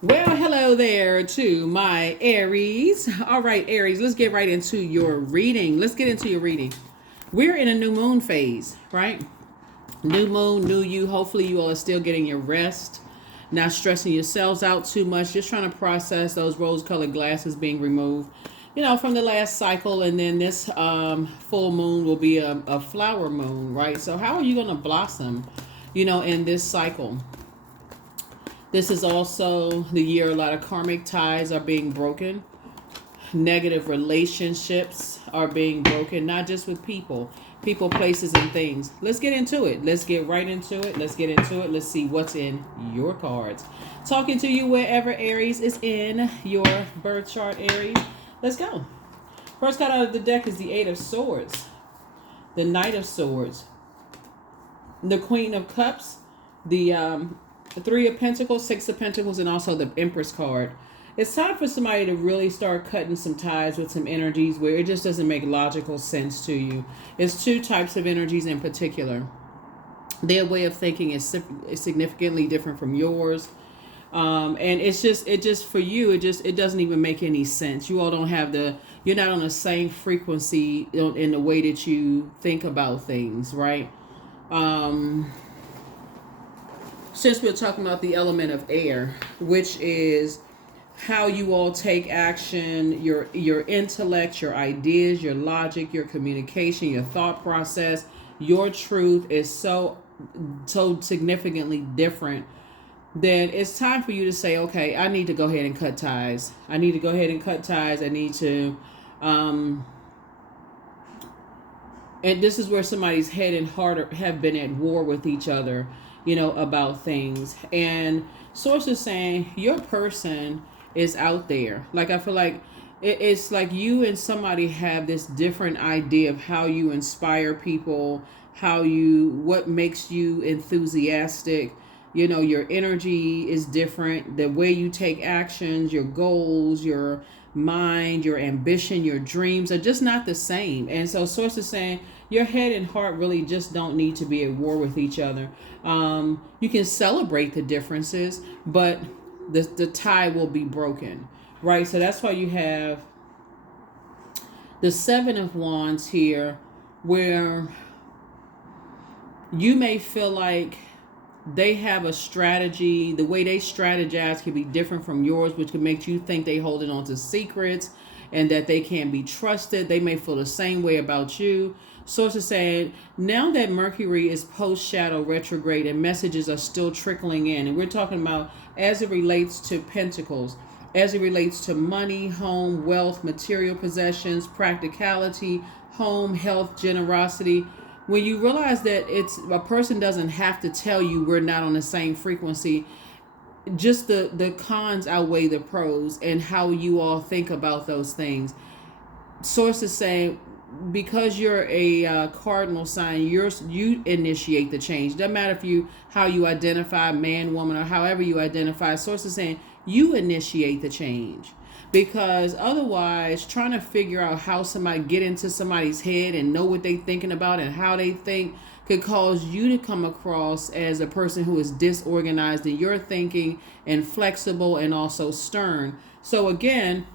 Well, hello there to my Aries. All right, Aries, let's get right into your reading. Let's get into your reading. We're in a new moon phase, right? New moon, new you. Hopefully, you all are still getting your rest, not stressing yourselves out too much, just trying to process those rose colored glasses being removed, from the last cycle. And then this full moon will be a flower moon, right? So, how are you going to blossom, in this cycle? This is also the year a lot of karmic ties are being broken. Negative relationships are being broken, not just with people, places, and things. Let's get into it. Let's get right into it. Let's get into it. Let's see what's in your cards. Talking to you wherever Aries is in your birth chart, Aries. Let's go. First card out of the deck is the Eight of Swords, the Knight of Swords, the Queen of Cups, the Three of Pentacles, Six of Pentacles, and also the Empress card. It's time for somebody to really start cutting some ties with some energies where it just doesn't make logical sense to you. It's two types of energies in particular. Their way of thinking is significantly different from yours. And it just for you, it doesn't even make any sense. You all don't have you're not on the same frequency in the way that you think about things, right? Since we're talking about the element of air, which is how you all take action, your intellect, your ideas, your logic, your communication, your thought process, your truth is so significantly different, then it's time for you to say, okay, I need to go ahead and cut ties. I need to and this is where somebody's head and heart have been at war with each other, about things. And source is saying your person is out there. Like, I feel like it's like you and somebody have this different idea of how you inspire people, what makes you enthusiastic. Your energy is different. The way you take actions, your goals, your mind, your ambition, your dreams are just not the same. And so source is saying your head and heart really just don't need to be at war with each other. You can celebrate the differences, but the tie will be broken, right? So that's why you have the Seven of Wands here, where you may feel like they have a strategy. The way they strategize can be different from yours, which could make you think they holding on to secrets and that they can't be trusted. They may feel the same way about you. Source is saying, now that Mercury is post-shadow retrograde and messages are still trickling in, and we're talking about as it relates to pentacles, as it relates to money, home, wealth, material possessions, practicality, home, health, generosity. When you realize that a person doesn't have to tell you we're not on the same frequency, just the cons outweigh the pros and how you all think about those things. Source is saying, because you're a cardinal sign, you initiate the change. Doesn't matter how you identify, man, woman, or however you identify. Source is saying you initiate the change, because otherwise trying to figure out how somebody get into somebody's head and know what they thinking about and how they think could cause you to come across as a person who is disorganized in your thinking and flexible and also stern. So again,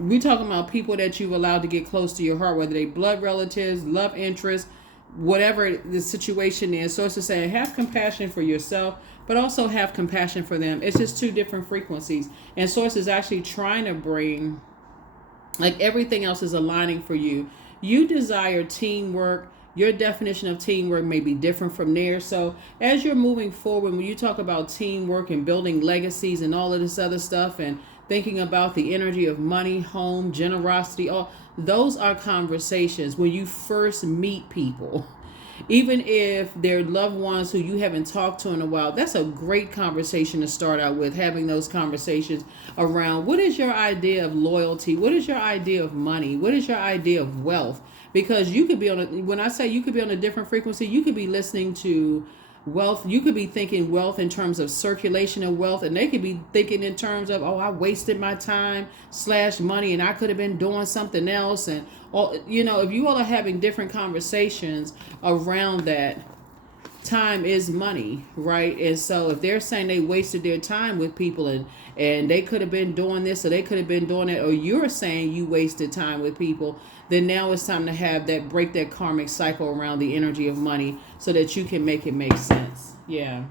we talking about people that you've allowed to get close to your heart, whether they blood relatives, love interests, whatever the situation is. So it's to say, have compassion for yourself, but also have compassion for them. It's just two different frequencies. And Source is actually trying to bring, like, everything else is aligning for you. You desire teamwork. Your definition of teamwork may be different from theirs. So as you're moving forward, when you talk about teamwork and building legacies and all of this other stuff, and thinking about the energy of money, home, generosity, all those are conversations when you first meet people. Even if they're loved ones who you haven't talked to in a while, that's a great conversation to start out with, having those conversations around what is your idea of loyalty? What is your idea of money? What is your idea of wealth? Because you could be when I say you could be on a different frequency, you could be listening to wealth. You could be thinking wealth in terms of circulation of wealth, and they could be thinking in terms of, oh, I wasted my time / money and I could have been doing something else. And all, if you all are having different conversations around that, time is money, right? And so if they're saying they wasted their time with people, and they could have been doing this or they could have been doing it, or you're saying you wasted time with people, then now it's time to have that, break that karmic cycle around the energy of money so that you can make it make sense. Yeah.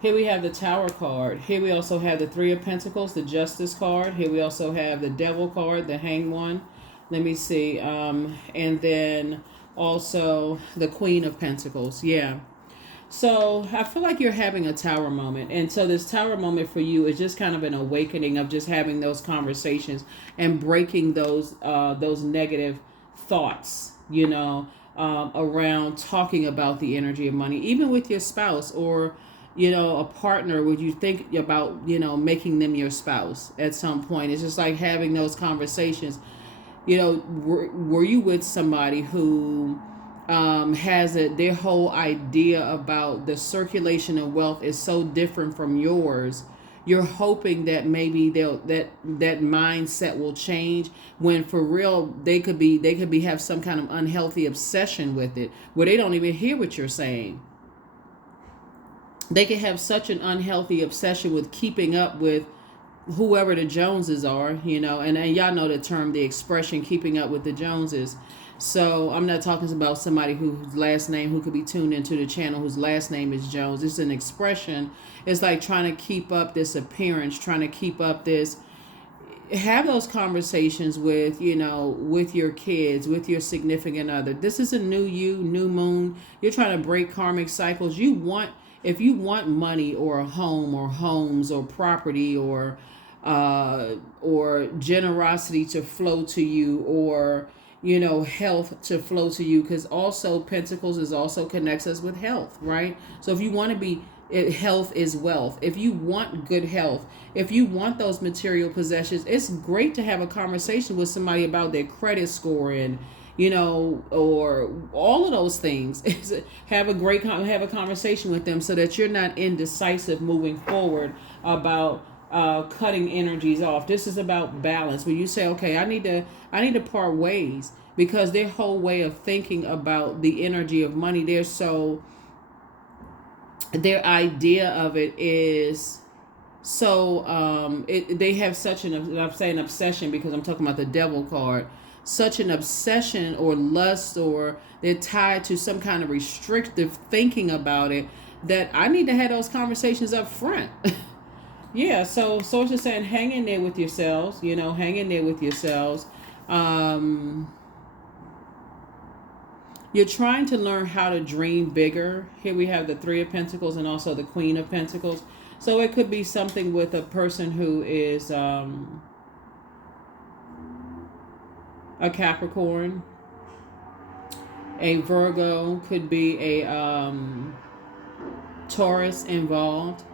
Here we have the Tower card. Here we also have the Three of Pentacles, the Justice card. Here we also have the Devil card, the Hanged One. Let me see. And then also the Queen of Pentacles. Yeah. So I feel like you're having a Tower moment. And so this Tower moment for you is just kind of an awakening of just having those conversations and breaking those negative thoughts, around talking about the energy of money, even with your spouse or, a partner. Would you think about, making them your spouse at some point? It's just like having those conversations. Were you with somebody who has their whole idea about the circulation of wealth is so different from yours? You're hoping that maybe that mindset will change, when for real they could have some kind of unhealthy obsession with it where they don't even hear what you're saying. They can have such an unhealthy obsession with keeping up with whoever the Joneses are, and y'all know the term, the expression, keeping up with the Joneses. So I'm not talking about somebody whose last name, who could be tuned into the channel, whose last name is Jones. It's an expression. It's like trying to keep up this appearance, trying to keep up this. Have those conversations with, with your kids, with your significant other. This is a new moon. You're trying to break karmic cycles. If you want money or a home or homes or property or generosity to flow to you, or health to flow to you, because also Pentacles is also connects us with health, right? So if you want to be, health is wealth. If you want good health, if you want those material possessions, it's great to have a conversation with somebody about their credit score and or all of those things. Have a conversation with them so that you're not indecisive moving forward about cutting energies off. This is about balance. When you say, okay, I need to part ways, because their whole way of thinking about the energy of money, their idea of it is so they have such I'm saying obsession because I'm talking about the Devil card, such an obsession or lust, or they're tied to some kind of restrictive thinking about it, that I need to have those conversations up front. Yeah, so it's just saying, hang in there with yourselves, hang in there with yourselves. You're trying to learn how to dream bigger. Here we have the Three of Pentacles and also the Queen of Pentacles. So it could be something with a person who is a Capricorn, a Virgo, could be a Taurus involved.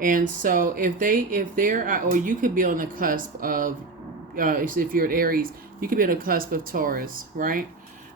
And so if they're, or you could be on the cusp of, if you're an Aries, you could be on the cusp of Taurus, right?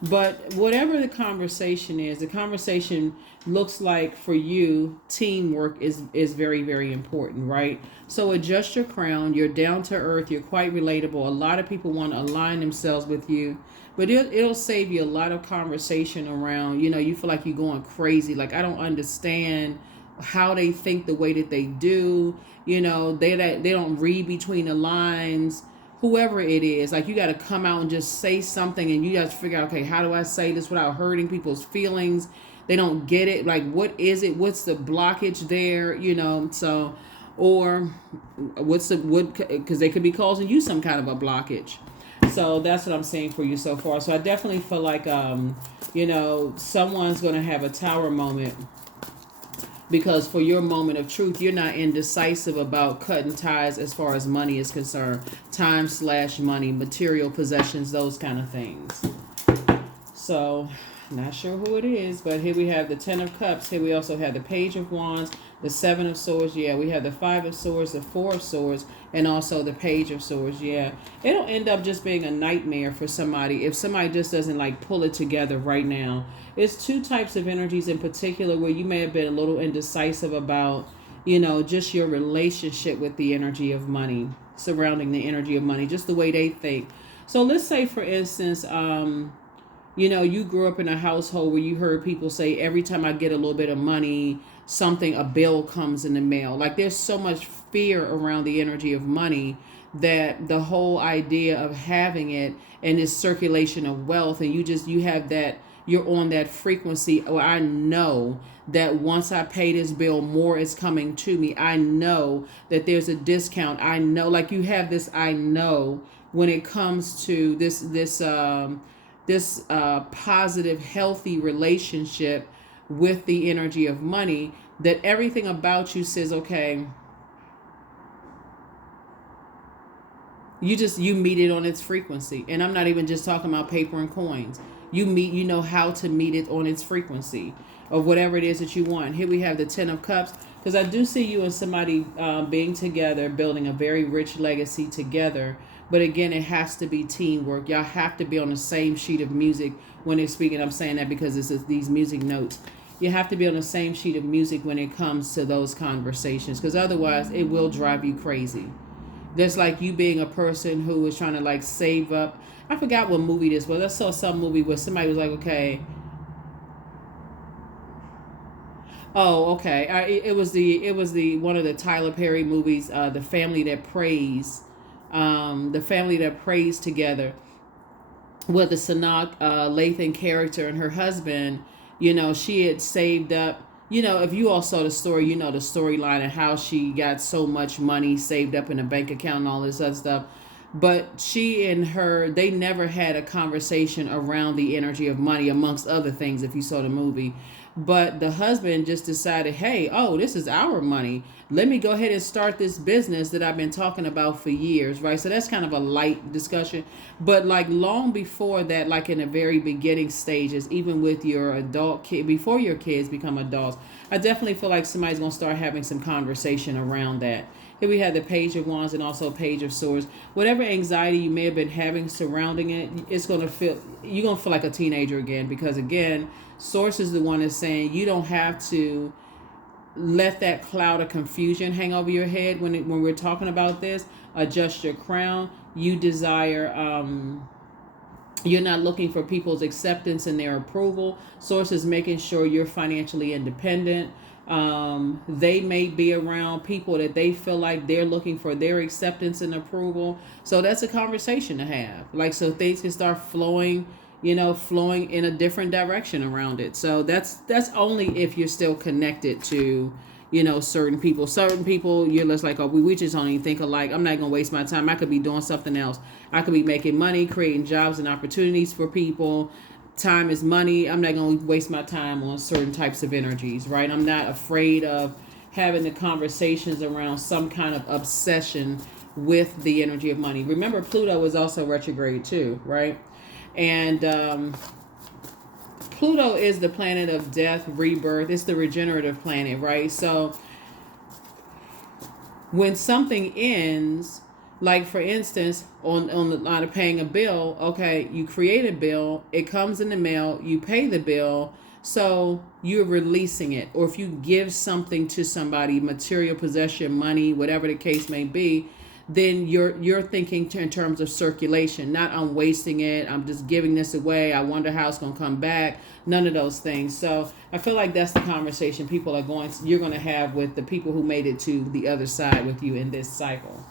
But whatever the conversation is, the conversation looks like for you, teamwork is very, very important, right? So adjust your crown. You're down to earth. You're quite relatable. A lot of people want to align themselves with you, but it'll save you a lot of conversation around, you feel like you're going crazy. Like, I don't understand how they think the way that they do. They don't read between the lines. Whoever it is, like, you got to come out and just say something, and you got to figure out, okay, how do I say this without hurting people's feelings? They don't get it. Like, what is it? What's the blockage there? So, or because they could be causing you some kind of a blockage. So that's what I'm saying for you so far. So I definitely feel like, someone's going to have a Tower moment, because for your moment of truth, you're not indecisive about cutting ties as far as money is concerned. Time/money, material possessions, those kind of things. So, not sure who it is, but here we have the Ten of Cups. Here we also have the Page of Wands, the Seven of Swords. Yeah, we have the Five of Swords, the Four of Swords, and also the Page of Swords. Yeah, it'll end up just being a nightmare for somebody if somebody just doesn't like pull it together right now. It's two types of energies in particular where you may have been a little indecisive about, just your relationship with the energy of money, surrounding the energy of money, just the way they think. So let's say, for instance, You know, you grew up in a household where you heard people say, every time I get a little bit of money, a bill comes in the mail. Like there's so much fear around the energy of money that the whole idea of having it and this circulation of wealth, and you have that, you're on that frequency where I know that once I pay this bill, more is coming to me. I know that there's a discount. I know, like you have this, I know when it comes to this positive, healthy relationship with the energy of money, that everything about you says, okay, you meet it on its frequency. And I'm not even just talking about paper and coins. You know how to meet it on its frequency of whatever it is that you want. Here we have the 10 of Cups, because I do see you and somebody being together, building a very rich legacy together. But again, it has to be teamwork. Y'all have to be on the same sheet of music when they're speaking. I'm saying that because it's these music notes. You have to be on the same sheet of music when it comes to those conversations, because otherwise it will drive you crazy. That's like you being a person who is trying to like save up. I forgot what movie this was. I saw some movie where somebody was like, okay. Oh, okay. It was the one of the Tyler Perry movies, The Family That Prays. The Family That Prays Together, with the Sanaa Lathan character and her husband. You know, she had saved up. You know, if you all saw the story, you know the storyline of how she got so much money saved up in a bank account and all this other stuff. But she and her, they never had a conversation around the energy of money, amongst other things, if you saw the movie. But the husband just decided, hey, oh, this is our money. Let me go ahead and start this business that I've been talking about for years, right? So that's kind of a light discussion. But like long before that, like in the very beginning stages, even with your adult kid, before your kids become adults, I definitely feel like somebody's going to start having some conversation around that. Here we have the Page of Wands and also Page of Swords. Whatever anxiety you may have been having surrounding it, you're going to feel like a teenager again, because again, Source is the one that's saying you don't have to let that cloud of confusion hang over your head when we're talking about this. Adjust your crown. You desire, you're not looking for people's acceptance and their approval. Source is making sure you're financially independent. They may be around people that they feel like they're looking for their acceptance and approval. So that's a conversation to have. Like, so things can start flowing in a different direction around it. So that's only if you're still connected to, certain people. Certain people, you're just like, oh, we just don't even think alike. I'm not going to waste my time. I could be doing something else. I could be making money, creating jobs and opportunities for people. Time is money. I'm not going to waste my time on certain types of energies, right? I'm not afraid of having the conversations around some kind of obsession with the energy of money. Remember, Pluto is also retrograde too, right? And Pluto is the planet of death, rebirth. It's the regenerative planet, right? So when something ends, like for instance, on the line of paying a bill, okay, you create a bill, it comes in the mail, you pay the bill, so you're releasing it. Or if you give something to somebody, material possession, money, whatever the case may be, then you're thinking in terms of circulation, not I'm wasting it, I'm just giving this away, I wonder how it's going to come back, none of those things. So I feel like that's the conversation you're going to have with the people who made it to the other side with you in this cycle.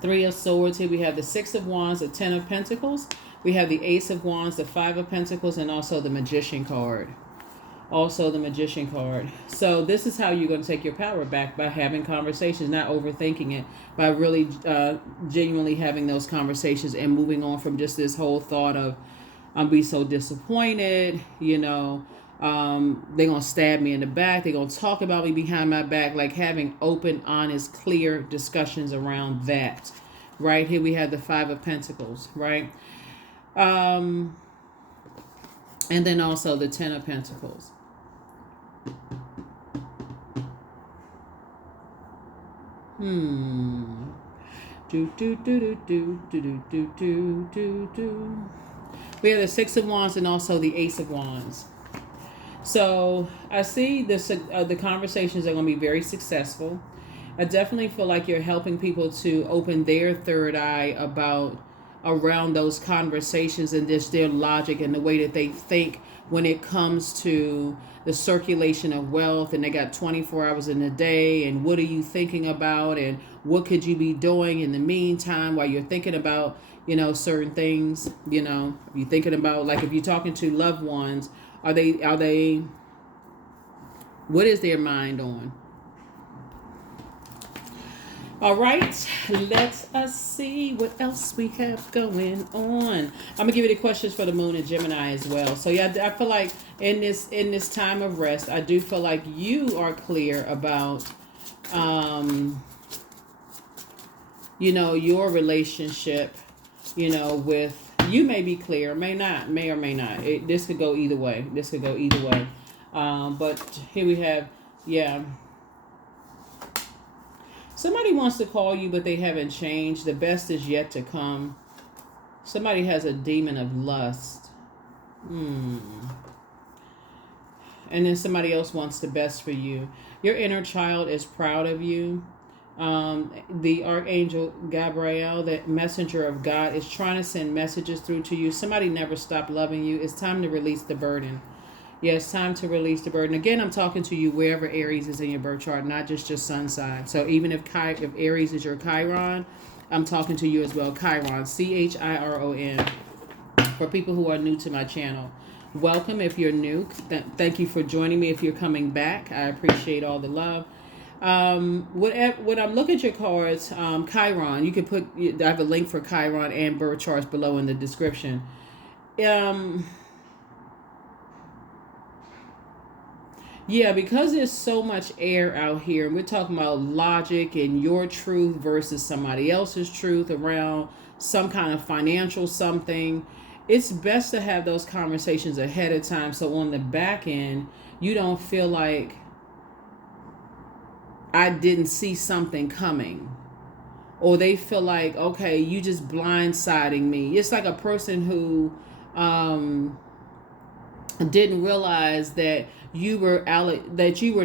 Three of Swords. Here we have the Six of Wands, the Ten of Pentacles. We have the Ace of Wands, the Five of Pentacles, and also the Magician card. So this is how you're going to take your power back, by having conversations, not overthinking it, by really genuinely having those conversations and moving on from just this whole thought of I'm be so disappointed, they're going to stab me in the back, they're going to talk about me behind my back, like having open, honest, clear discussions around that. Right here we have the Five of Pentacles, right? And then also the Ten of Pentacles. We have the Six of Wands and also the Ace of Wands. So I see this. The conversations are going to be very successful. I definitely feel like you're helping people to open their third eye about around those conversations and just their logic and the way that they think when it comes to the circulation of wealth, and they got 24 hours in a day, and what are you thinking about, and what could you be doing in the meantime while you're thinking about, certain things. You're thinking about, like, if you're talking to loved ones, are they what is their mind on? All right, let us see what else we have going on. I'm gonna give you the questions for the moon and Gemini as well. So yeah, I feel like in this time of rest, I do feel like you are clear about, your relationship. With you may be clear, may or may not. This could go either way. But here we have, yeah. Somebody wants to call you, but they haven't changed. The best is yet to come. Somebody has a demon of lust. And then somebody else wants the best for you. Your inner child is proud of you. The Archangel Gabriel, the messenger of God, is trying to send messages through to you. Somebody never stopped loving you. It's time to release the burden. Yes, time to release the burden. Again, I'm talking to you wherever Aries is in your birth chart, not just your sun sign. So even if Aries is your Chiron, I'm talking to you as well. Chiron, Chiron. For people who are new to my channel, welcome if you're new. Thank you for joining me if you're coming back. I appreciate all the love. When I'm looking at your cards, Chiron, you can I have a link for Chiron and birth charts below in the description. Yeah, because there's so much air out here, and we're talking about logic and your truth versus somebody else's truth around some kind of financial something. It's best to have those conversations ahead of time, so on the back end, you don't feel like I didn't see something coming. Or they feel like, okay, you just blindsiding me. It's like a person who didn't realize that you were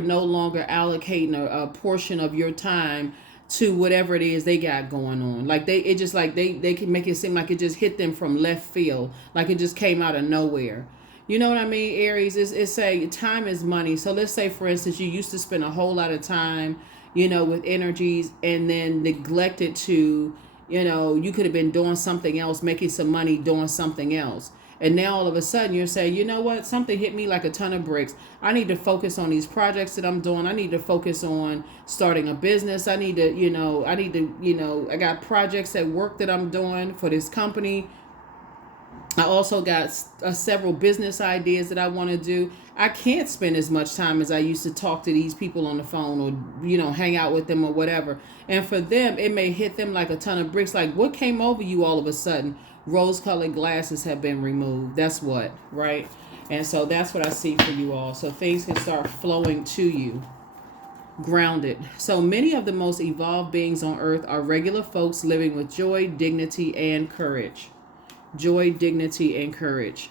no longer allocating a portion of your time to whatever it is they got going on. Like they can make it seem like it just hit them from left field, like it just came out of nowhere. You know what I mean, Aries? It's say time is money. So let's say, for instance, you used to spend a whole lot of time, with energies, and then neglected to, you could have been doing something else, making some money doing something else. And now all of a sudden you're saying, you know what? Something hit me like a ton of bricks. I need to focus on these projects that I'm doing. I need to focus on starting a business. I got projects at work that I'm doing for this company. I also got several business ideas that I want to do. I can't spend as much time as I used to talk to these people on the phone or, hang out with them or whatever. And for them, it may hit them like a ton of bricks. Like, what came over you all of a sudden? Rose-colored glasses have been removed. That's what, right? And so that's what I see for you all. So things can start flowing to you. Grounded. So many of the most evolved beings on earth are regular folks living with joy, dignity, and courage. Joy, dignity, and courage.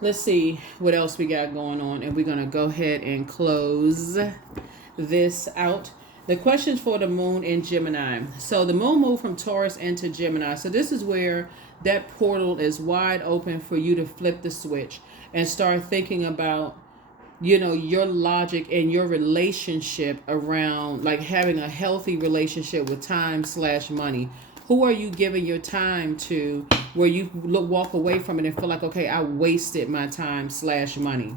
Let's see what else we got going on. And we're going to go ahead and close this out. The questions for the moon in Gemini. So the moon moved from Taurus into Gemini. So this is where that portal is wide open for you to flip the switch and start thinking about, your logic and your relationship around, like, having a healthy relationship with time/money. Who are you giving your time to where you walk away from it and feel like, okay, I wasted my time/money?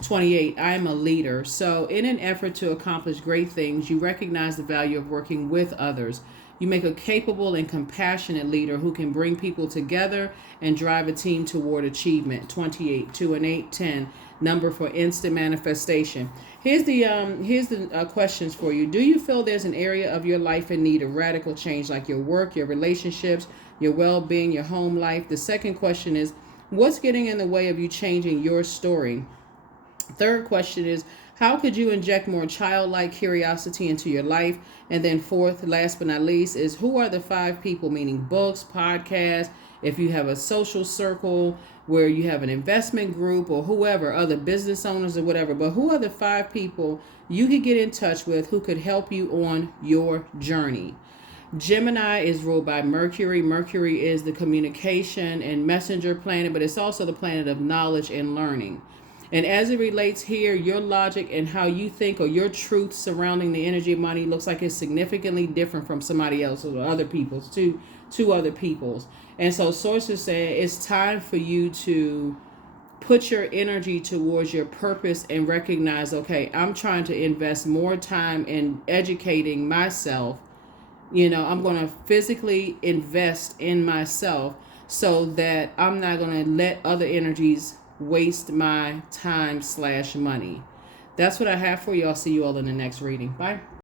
28, I am a leader. So in an effort to accomplish great things, you recognize the value of working with others. You make a capable and compassionate leader who can bring people together and drive a team toward achievement. 28, 2 and 8, 10, number for instant manifestation. Here's the questions for you. Do you feel there's an area of your life in need of radical change, like your work, your relationships, your well-being, your home life? The second question is, what's getting in the way of you changing your story? Third question is, how could you inject more childlike curiosity into your life? And then fourth, last but not least, is who are the 5 people, meaning books, podcasts, if you have a social circle where you have an investment group or whoever, other business owners or whatever, but who are the 5 people you could get in touch with who could help you on your journey? Gemini is ruled by Mercury. Mercury is the communication and messenger planet, but it's also the planet of knowledge and learning. And as it relates here, your logic and how you think, or your truth surrounding the energy of money, looks like it's significantly different from somebody else's or other people's, two other people's. And so Source is saying it's time for you to put your energy towards your purpose and recognize, okay, I'm trying to invest more time in educating myself. I'm going to physically invest in myself so that I'm not going to let other energies waste my time/money. That's what I have for you. I'll see you all in the next reading. Bye.